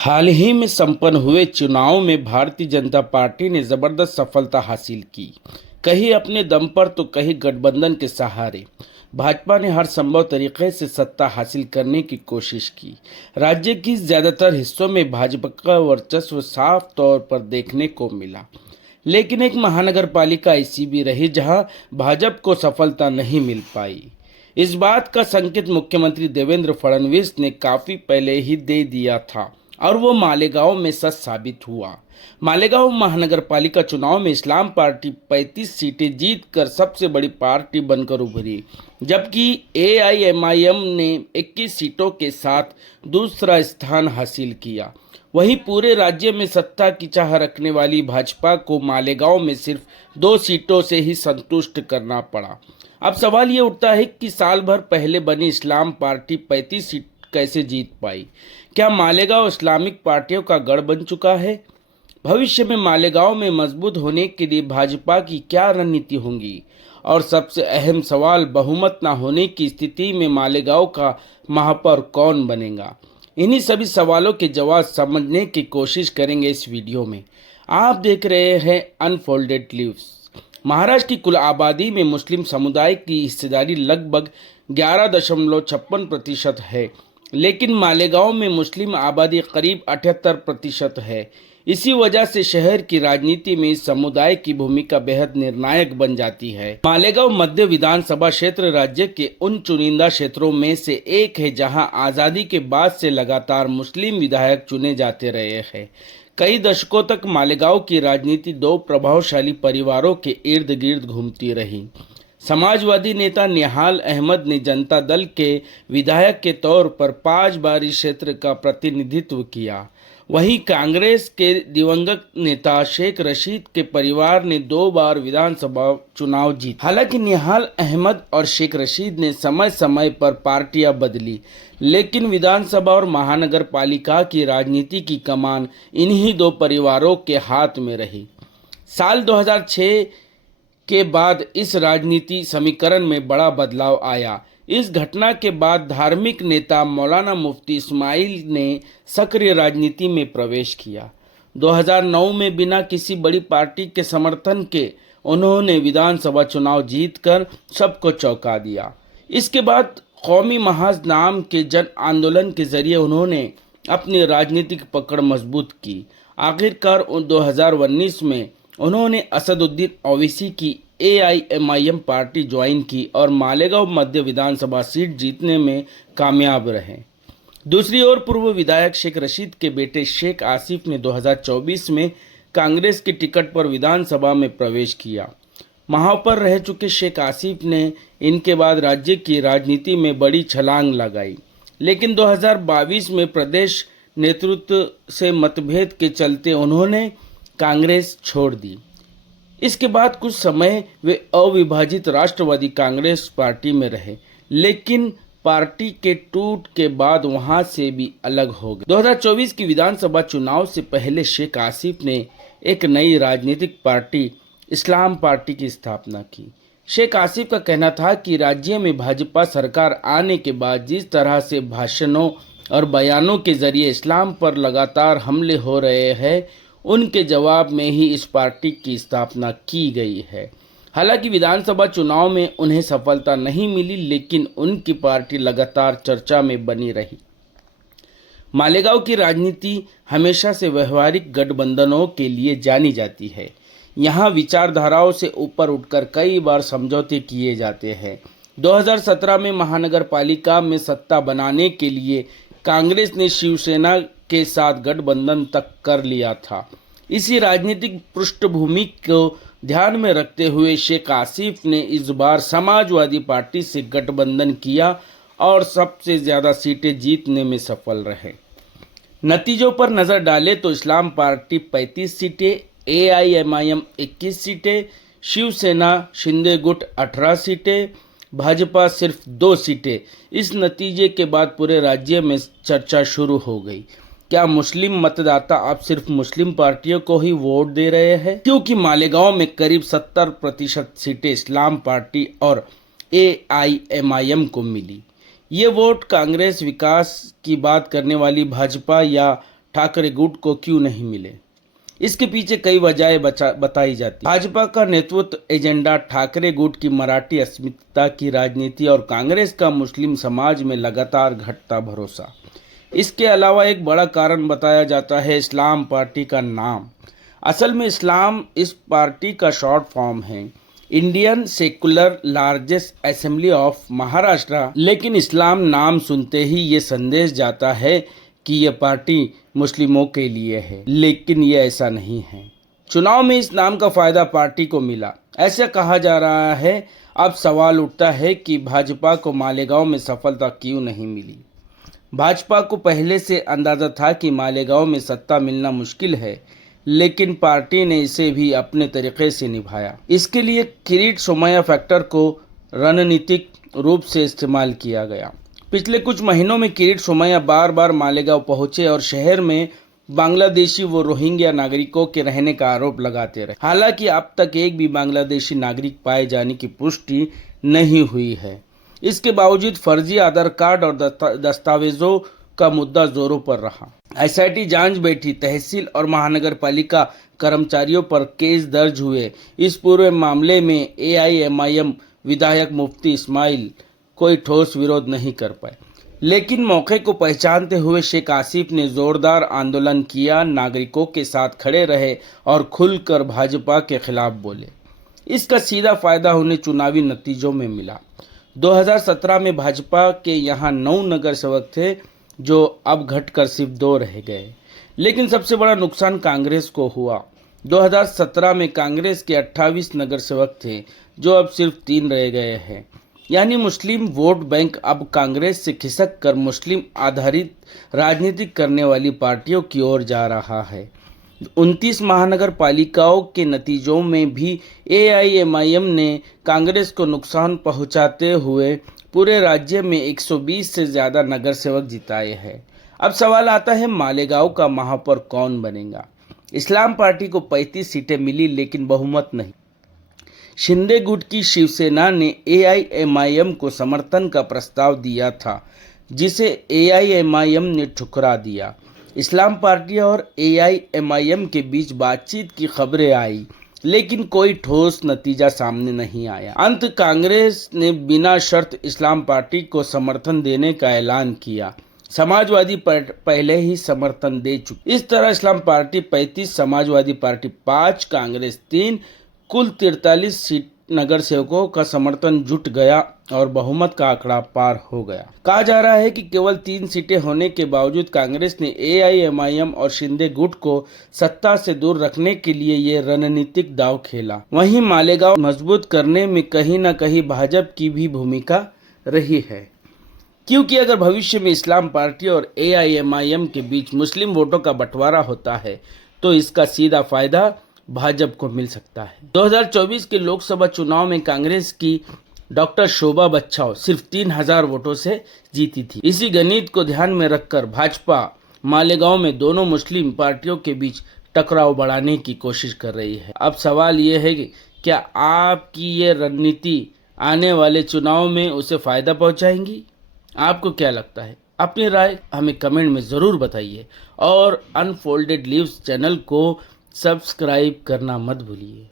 हाल ही में संपन्न हुए चुनाव में भारतीय जनता पार्टी ने जबरदस्त सफलता हासिल की। कहीं अपने दम पर तो कहीं गठबंधन के सहारे भाजपा ने हर संभव तरीके से सत्ता हासिल करने की कोशिश की। राज्य की ज्यादातर हिस्सों में भाजपा का वर्चस्व साफ तौर पर देखने को मिला, लेकिन एक महानगर पालिका ऐसी भी रही जहां भाजपा को सफलता नहीं मिल पाई। इस बात का संकेत मुख्यमंत्री देवेंद्र फडणवीस ने काफी पहले ही दे दिया था और वो मालेगांव में सच साबित हुआ। मालेगांव महानगर पालिका चुनाव में इस्लाम पार्टी 35 सीटें जीतकर सबसे बड़ी पार्टी बनकर उभरी, जबकि एआईएमआईएम ने 21 सीटों के साथ दूसरा स्थान हासिल किया। वहीं पूरे राज्य में सत्ता की चाह रखने वाली भाजपा को मालेगांव में सिर्फ 2 सीटों से ही संतुष्ट करना पड़ा। अब सवाल ये उठता है कि साल भर पहले बनी इस्लाम पार्टी 35 सीट कैसे जीत पाई? क्या मालेगांव इस्लामिक पार्टियों का गढ़ बन चुका है? भविष्य में मालेगांव में मजबूत होने के लिए भाजपा की क्या रणनीति होंगी? और सबसे अहम सवाल, बहुमत न होने की स्थिति में मालेगांव का महापौर कौन बनेगा? इन्हीं सभी सवालों के जवाब समझने की कोशिश करेंगे इस वीडियो में। आप देख रहे हैं अनफोल्डेड लीव्स। महाराष्ट्र की कुल आबादी में मुस्लिम समुदाय की हिस्सेदारी लगभग 11.56% है, लेकिन मालेगांव में मुस्लिम आबादी करीब 78% है। इसी वजह से शहर की राजनीति में इस समुदाय की भूमिका बेहद निर्णायक बन जाती है। मालेगांव मध्य विधानसभा क्षेत्र राज्य के उन चुनिंदा क्षेत्रों में से एक है जहां आज़ादी के बाद से लगातार मुस्लिम विधायक चुने जाते रहे हैं। कई दशकों तक मालेगांव की राजनीति 2 प्रभावशाली परिवारों के इर्द गिर्द घूमती रही। समाजवादी नेता निहाल अहमद ने जनता दल के विधायक के तौर पर 5 बार इस क्षेत्र का प्रतिनिधित्व किया। वहीं कांग्रेस के दिवंगत नेता शेख रशीद के परिवार ने 2 बार विधानसभा चुनाव जीता। हालांकि निहाल अहमद और शेख रशीद ने समय समय पर पार्टियां बदली, लेकिन विधानसभा और महानगर पालिका की राजनीति की कमान इन्हीं 2 परिवारों के हाथ में रही। साल 2006 के बाद इस राजनीति समीकरण में बड़ा बदलाव आया। इस घटना के बाद धार्मिक नेता मौलाना मुफ्ती इस्माइल ने सक्रिय राजनीति में प्रवेश किया। 2009 में बिना किसी बड़ी पार्टी के समर्थन के उन्होंने विधानसभा चुनाव जीतकर सबको चौंका दिया। इसके बाद कौमी महाज नाम के जन आंदोलन के जरिए उन्होंने अपनी राजनीतिक पकड़ मजबूत की। आखिरकार 2019 में उन्होंने असदुद्दीन ओवैसी की एआईएमआईएम पार्टी ज्वाइन की और मालेगांव मध्य विधानसभा सीट जीतने में कामयाब रहे। दूसरी ओर पूर्व विधायक शेख रशीद के बेटे शेख आसिफ ने 2024 में कांग्रेस की टिकट पर विधानसभा में प्रवेश किया। महापौर रह चुके शेख आसिफ ने इनके बाद राज्य की राजनीति में बड़ी छलांग लगाई, लेकिन 2022 में प्रदेश नेतृत्व से मतभेद के चलते उन्होंने कांग्रेस छोड़ दी। इसके बाद कुछ समय वे अविभाजित राष्ट्रवादी कांग्रेस पार्टी में रहे, लेकिन पार्टी के टूट के बाद वहां से भी अलग हो गए। 2024 की विधानसभा चुनाव से पहले शेख आसिफ ने एक नई राजनीतिक पार्टी इस्लाम पार्टी की स्थापना की। शेख आसिफ का कहना था कि राज्य में भाजपा सरकार आने के बाद जिस तरह से भाषणों और बयानों के जरिए इस्लाम पर लगातार हमले हो रहे हैं, उनके जवाब में ही इस पार्टी की स्थापना की गई है। हालांकि विधानसभा चुनाव में उन्हें सफलता नहीं मिली, लेकिन उनकी पार्टी लगातार चर्चा में बनी रही। मालेगांव की राजनीति हमेशा से व्यवहारिक गठबंधनों के लिए जानी जाती है। यहाँ विचारधाराओं से ऊपर उठकर कई बार समझौते किए जाते हैं। 2017 में महानगर पालिका में सत्ता बनाने के लिए कांग्रेस ने शिवसेना के साथ गठबंधन तक कर लिया था। इसी राजनीतिक पृष्ठभूमि को ध्यान में रखते हुए शेख आसिफ ने इस बार समाजवादी पार्टी से गठबंधन किया और सबसे ज़्यादा सीटें जीतने में सफल रहे। नतीजों पर नज़र डालें तो इस्लाम पार्टी 35 सीटें, एआईएमआईएम 21 सीटें, शिवसेना शिंदे गुट 18 सीटें, भाजपा सिर्फ 2 सीटें। इस नतीजे के बाद पूरे राज्य में चर्चा शुरू हो गई। क्या मुस्लिम मतदाता अब सिर्फ मुस्लिम पार्टियों को ही वोट दे रहे हैं? क्योंकि मालेगांव में करीब 70% सीटें इस्लाम पार्टी और एआईएमआईएम को मिली। ये वोट कांग्रेस, विकास की बात करने वाली भाजपा या ठाकरे गुट को क्यों नहीं मिले। इसके पीछे कई वजहें बताई जाती। भाजपा का नेतृत्व एजेंडा, ठाकरे गुट की मराठी अस्मिता की राजनीति और कांग्रेस का मुस्लिम समाज में लगातार घटता भरोसा। इसके अलावा एक बड़ा कारण बताया जाता है इस्लाम पार्टी का नाम। असल में इस्लाम इस पार्टी का शॉर्ट फॉर्म है, Indian secular largest assembly of Maharashtra. लेकिन इस्लाम नाम सुनते ही ये संदेश जाता है कि ये पार्टी मुस्लिमों के लिए है, लेकिन ये ऐसा नहीं है। चुनाव में इस नाम का फायदा पार्टी को मिला, ऐसा कहा जा रहा है। अब सवाल उठता है कि भाजपा को मालेगांव में सफलता क्यों नहीं मिली। भाजपा को पहले से अंदाजा था कि मालेगांव में सत्ता मिलना मुश्किल है, लेकिन पार्टी ने इसे भी अपने तरीके से निभाया। इसके लिए किरीट सोमैया फैक्टर को रणनीतिक रूप से इस्तेमाल किया गया। पिछले कुछ महीनों में किरीट सोमैया बार बार मालेगांव पहुंचे और शहर में बांग्लादेशी व रोहिंग्या नागरिकों के रहने का आरोप लगाते रहे। हालांकि अब तक एक भी बांग्लादेशी नागरिक पाए जाने की पुष्टि नहीं हुई है। इसके बावजूद फर्जी आधार कार्ड और दस्तावेजों का मुद्दा जोरों पर रहा। एसआईटी जांच बैठी, तहसील और महानगर पालिका कर्मचारियों पर केस दर्ज हुए। इस पूरे मामले में एआईएमआईएम विधायक मुफ्ती इस्माइल कोई ठोस विरोध नहीं कर पाए, लेकिन मौके को पहचानते हुए शेख आसिफ ने जोरदार आंदोलन किया, नागरिकों के साथ खड़े रहे और खुलकर भाजपा के खिलाफ बोले। इसका सीधा फायदा उन्हें चुनावी नतीजों में मिला। 2017 में भाजपा के यहाँ 9 नगर सेवक थे, जो अब घटकर सिर्फ 2 रह गए। लेकिन सबसे बड़ा नुकसान कांग्रेस को हुआ। 2017 में कांग्रेस के 28 नगर सेवक थे, जो अब सिर्फ 3 रह गए हैं। यानी मुस्लिम वोट बैंक अब कांग्रेस से खिसक कर मुस्लिम आधारित राजनीति करने वाली पार्टियों की ओर जा रहा है। 29 महानगर पालिकाओं के नतीजों में भी एआईएमआईएम ने कांग्रेस को नुकसान पहुंचाते हुए पूरे राज्य में 120 से ज़्यादा नगर सेवक जिताए हैं। अब सवाल आता है, मालेगांव का महापौर कौन बनेगा। इस्लाम पार्टी को 35 सीटें मिली, लेकिन बहुमत नहीं। शिंदे गुट की शिवसेना ने एआईएमआईएम को समर्थन का प्रस्ताव दिया था, जिसे एआईएमआईएम ने ठुकरा दिया। इस्लाम पार्टी और एआईएमआईएम के बीच बातचीत की खबरें आई, लेकिन कोई ठोस नतीजा सामने नहीं आया। अंत कांग्रेस ने बिना शर्त इस्लाम पार्टी को समर्थन देने का ऐलान किया। समाजवादी पहले ही समर्थन दे चुकी। इस तरह इस्लाम पार्टी 35, समाजवादी पार्टी 5, कांग्रेस 3, कुल 43 सीट नगर सेवकों का समर्थन जुट गया और बहुमत का आंकड़ा पार हो गया। कहा जा रहा है कि केवल 3 सीटें होने के बावजूद कांग्रेस ने एआईएमआईएम और शिंदे गुट को सत्ता से दूर रखने के लिए ये रणनीतिक दांव खेला। वहीं मालेगांव मजबूत करने में कहीं न कहीं भाजपा की भी भूमिका रही है, क्योंकि अगर भविष्य में इस्लाम पार्टी और एआईएमआईएम के बीच मुस्लिम वोटों का बंटवारा होता है, तो इसका सीधा फायदा भाजपा को मिल सकता है। 2024 के लोकसभा चुनाव में कांग्रेस की डॉक्टर शोभा बच्छाव सिर्फ 3000 वोटों से जीती थी। इसी गणित को ध्यान में रखकर भाजपा मालेगांव में दोनों मुस्लिम पार्टियों के बीच टकराव बढ़ाने की कोशिश कर रही है। अब सवाल ये है कि क्या आपकी ये रणनीति आने वाले चुनाव में उसे फायदा पहुंचाएंगी? आपको क्या लगता है? अपनी राय हमें कमेंट में ज़रूर बताइए और अनफोल्डेड लीव्स चैनल को सब्सक्राइब करना मत भूलिए।